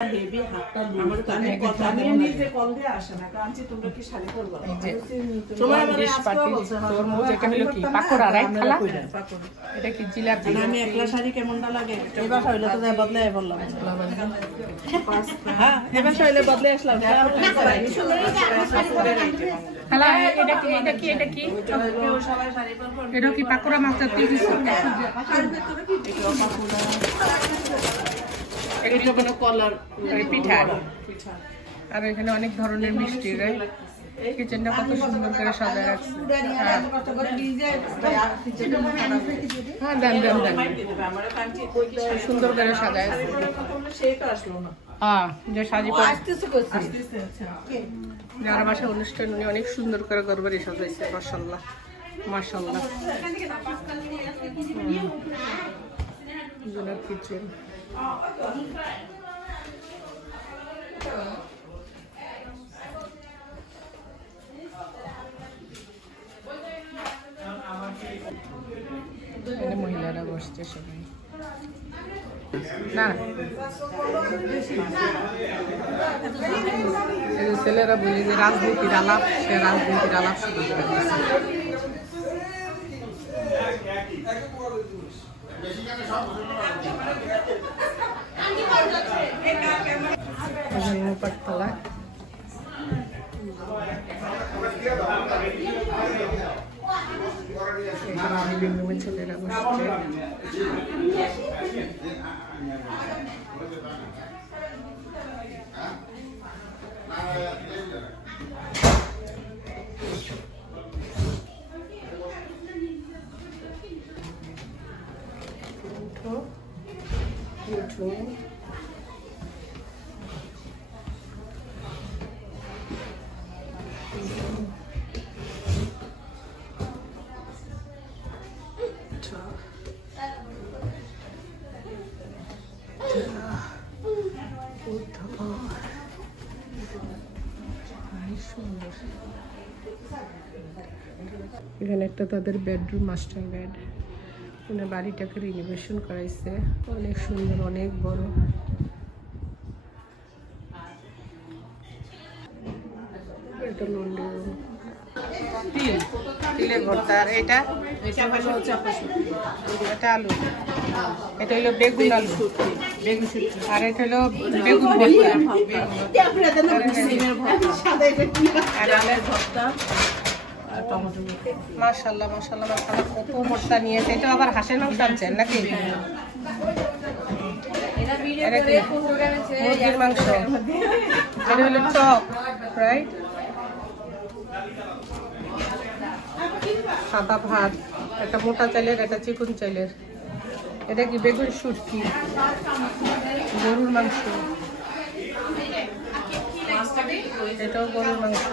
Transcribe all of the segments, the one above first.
Heavy হাতটা আমার কানে কথা নিয়ে নিজে কল দিয়ে আসে না কাঞ্চি তোমরা কি শাড়ি পরবা তোমার মানে আজকে বলছ তোর মুখ এটা হলো কি পাকোড়া রাইট খালা এটা কি জিলাপি আমি একলা শাড়ি কেমনটা লাগে এবার হইলো তো বদলাই বললাম হ্যাঁ এবার হইলো বদলাই আসলাম খালা এটা কি সবাই শাড়ি পরব এটা কি পাকোড়া মাছ দিতে দিছো এটা কোনো কলার পিঠা আর এখানে অনেক ধরনের মিষ্টি কিচেনটা কত সুন্দর করে সাজায় রাখছে হ্যাঁ দেন সুন্দর করে সাজায় যে সাজি যারা বাসায় অনুষ্ঠান উনি অনেক সুন্দর করে গরবারি সাজাইছে মাশাআল্লাহ মাশাআল্লাহ কিচেন মহিলারা বসছে সবাই না ছেলেরা বলি যে রাজনীতির আলাপ সে রাজনীতির আলাপ শুরু করে পাঠতলা ছেলেরা বসছে এখানে একটা তাদের বেডরুম মাস্টার বেড মানে বাড়িটাকে রিনোভেশন করাইছে অনেক সুন্দর অনেক বড় এটা লন্ড্রি রুম তিলে ভর্তা আর এটা এটা আলু এটা হলো বেগুন আলু আর এটা হলো বেগুন ভর্তা মাশাআল্লাহ মাশাআল্লাহ মাশাআল্লাহ কত ভর্তা নিয়েছে এটা আবার হাঁসের মাংস আনছেন নাকি মুরগির মাংস এটা হলো চপ রাইট সাদা ভাত একটা মোটা চালের একটা চিকন চালের এটা কি বেগুন শুটকি গরুর মাংস এটাও গরুর মাংস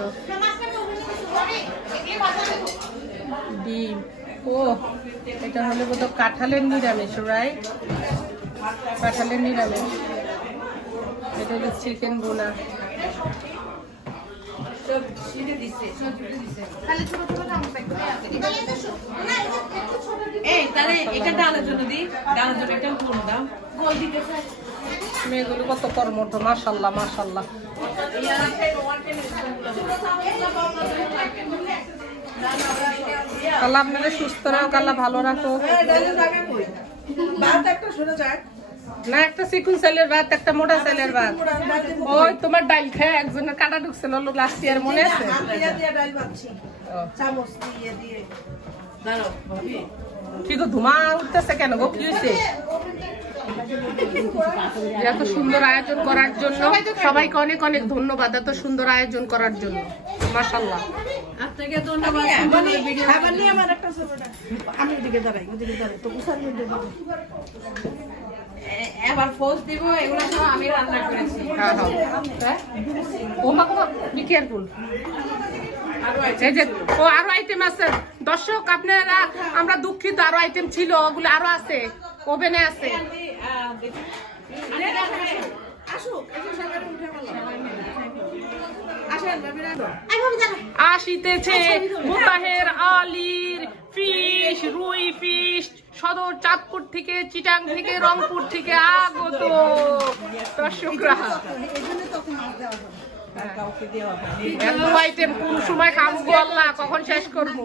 ডিম ও এটা হলো বোধহয় কাঁঠালের নিরামিষ রাইট কাঁঠালের নিরামিষ এটা হলো চিকেন বোনা মেয়েগুলো কত কর্মঠ মাশাআল্লাহ মাশাআল্লাহ আল্লাহ আপনাদের সুস্থ রাখো আল্লাহ ভালো রাখো না একটা চিকুন চালের ভাত একটা মোটা চালের ভাত ওই তোমার ডাল খায় একজনের কাটা ঢুকছিল লাস্ট ইয়ার মনে আছে কি গো ধুমা উঠতেছে কেন গো কি হয়েছে এত সুন্দর আয়োজন করার জন্য সবাইকে অনেক অনেক ধন্যবাদ এত সুন্দর আয়োজন করার জন্য মাশাআল্লাহ আপনাকে ধন্যবাদ খাবার নিয়ে আমার একটা আমি ওদিকে দাঁড়াই তো উসার মধ্যে এবার ফোর্স দিব এগুলো সব আমি রান্না করেছি হ্যাঁ ও মা বি কেয়ারফুল আরো আইটেম আছে দর্শক আপনারা আমরা দুঃখিত আরো আইটেম ছিল ওগুলো আরো আছে ওভেনে আছে আসিতেছে মোতাহের আলীর ফিশ রুই ফিশ সদর, চাঁদপুর থেকে, চিটাং থেকে, রংপুর থেকে আগত দর্শকরা। এত আইটেম কোন সময় খাবো আল্লাহ, কখন শেষ করবো?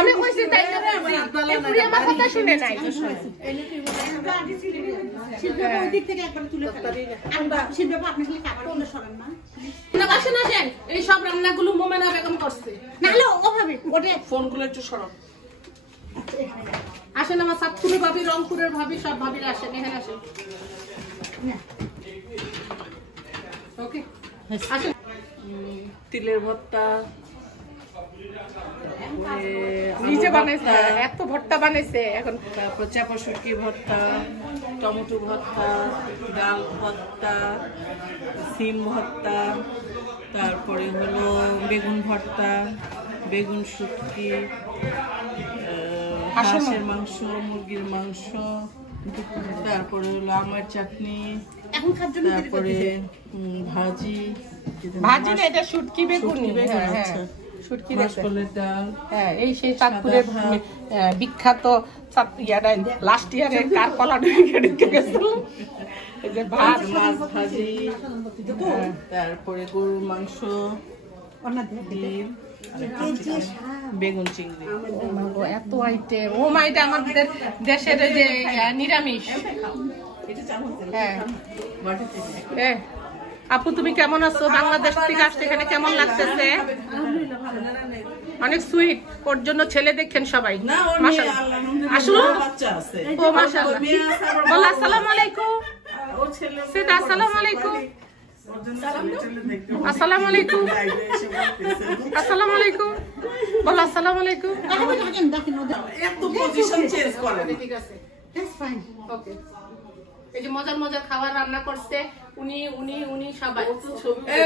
আমি কইছি তাই আমার কথা শুনে নাই। এই সব রান্নাগুলো মোমেনা বেগম করছে। ফোনগুলো একটু সরব আসেন, আমার চাঁদপুরের ভাবি, রংপুরের ভাবি, সব ভাবিরা আসেন, এখানে আসেন। ওকে আসেন। তিলের ভর্তা নিজে বানাইছে, এত ভর্তা বানাইছে এখন। তারপর চাপা শুটকি ভর্তা, টমেটো ভর্তা, ডাল ভর্তা, সিম ভর্তা, তারপরে হলো বেগুন ভর্তা, বেগুন শুটকি, হাঁসের মাংস, মুরগির মাংস, তারপরে হলো আমের চাটনি, তারপরে ভাজি। ভাজি না, এটা শুটকি বেগুন, শুটকি মাসকলের ডাল। হ্যাঁ, এই সেই চাঁদপুরের বিখ্যাত লাস্ট ইয়ারে কার কলা ঢুকে গেছিল। ভাত, মাছ ভাজি, তারপরে গরুর মাংস, ডিম, বেগুন চিংড়ি। এত আইটেম! ও মা, এটা আমাদের দেশের যে নিরামিষ। হ্যাঁ, আপু তুমি কেমন আছো? বাংলাদেশ থেকে আসছে, এখানে কেমন লাগতেছে? অনেক সুইট। ওর জন্য ছেলে দেখেন সবাই। আসলো ও মাশাআল্লাহ। বল আসসালামু আলাইকুম। সেটা আসসালামু আলাইকুম। আসসালামু আলাইকুম। আসসালামু আলাইকুম। বল আসসালামু আলাইকুম। একটু পজিশন চেঞ্জ করেন। ঠিক আছে, দ্যাটস ফাইন। ওকে। এই যে মজার মজার খাবার রান্না করছে উনি উনি উনি সবাই।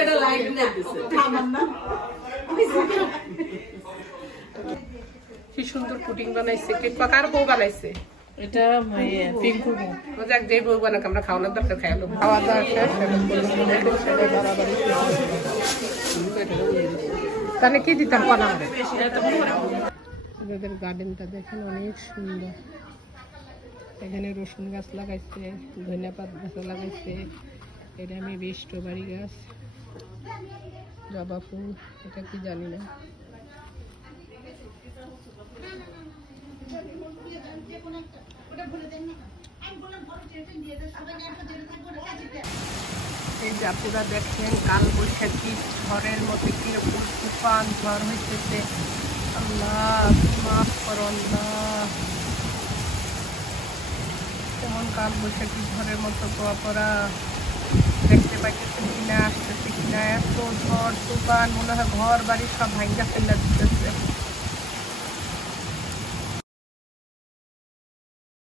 এটা লাইভ করতেছে। কি সুন্দর পুডিং বানাইছে। কে কার বউ বানাইছে? এটা পিঙ্কু বউ। যাক, যে বউ বানাক আমরা খাওয়ানোর দরকার, খাইলো। খাওয়া দাওয়া শেষ। তাহলে কি দিতাম কলা? আমাদের গার্ডেনটা দেখেন, অনেক সুন্দর। এখানে রসুন গাছ লাগাইছে, ধনিয়া পাতা গাছ লাগাইছে, এটা আমি স্ট্রবেরি গাছ, জবা ফুল, এটা কি জানি না। এই জাপুরা দেখেন, কাল বৈশাখী ঝড়ের মতো কিরকম তুফান ঝড় হইতেছে। আল্লাহ মাফ করো আল্লাহ। কেমন কাল বৈশাখী ঝড়ের মতো পরা দেখতে পাইতেছেন কিনা, আসতেছে কিনা। এত ঝড় তুফান, মনে হয় ঘর বাড়ি সব ভাঙ্গা ফেলে দিতেছে।